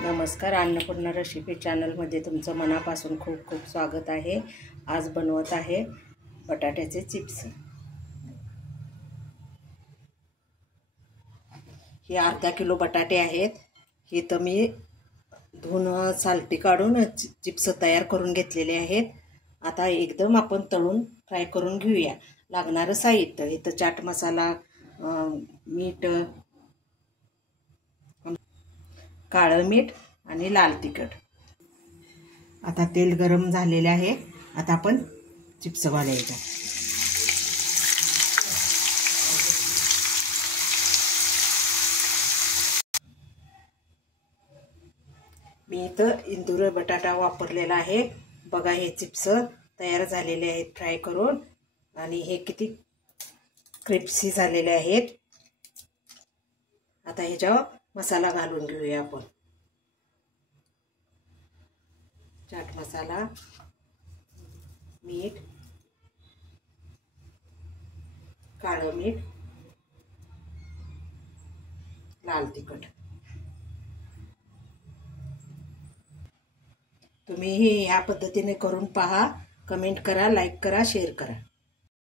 नमस्कार, अन्नपूर्णा रेसिपी चॅनलमध्ये तुमचं मनापासून खूप खूप स्वागत आहे। आज बनवत आहे बटाट्याचे चिप्स। हे अर्धा किलो बटाटे आहेत। हे तर मी धुवून सालटी काढून चिप्स तयार करून घेतलेले आहेत। आता एकदम आपण तळून फ्राय करून घेऊया। लागणारे साहित्य इथं चाट मसाला, मीठ, काळं मीठ आणि लाल तिखट। आता तेल गरम झालेले आहे। आता आपण चिप्स घालायचे। मी इथं इंदुरी बटाटा वापरलेला आहे। बघा, हे चिप्स तयार झालेले आहेत फ्राय करून, आणि हे किती क्रिस्पी झालेले आहेत। आता ह्याच्यावर मसाला घालून घेऊया आपण। चाट मसाला, मीठ, काळं मीठ, लाल तिखट। तुम्ही हे या पद्धतीने करून पहा, कमेंट करा, लाईक करा, शेअर करा।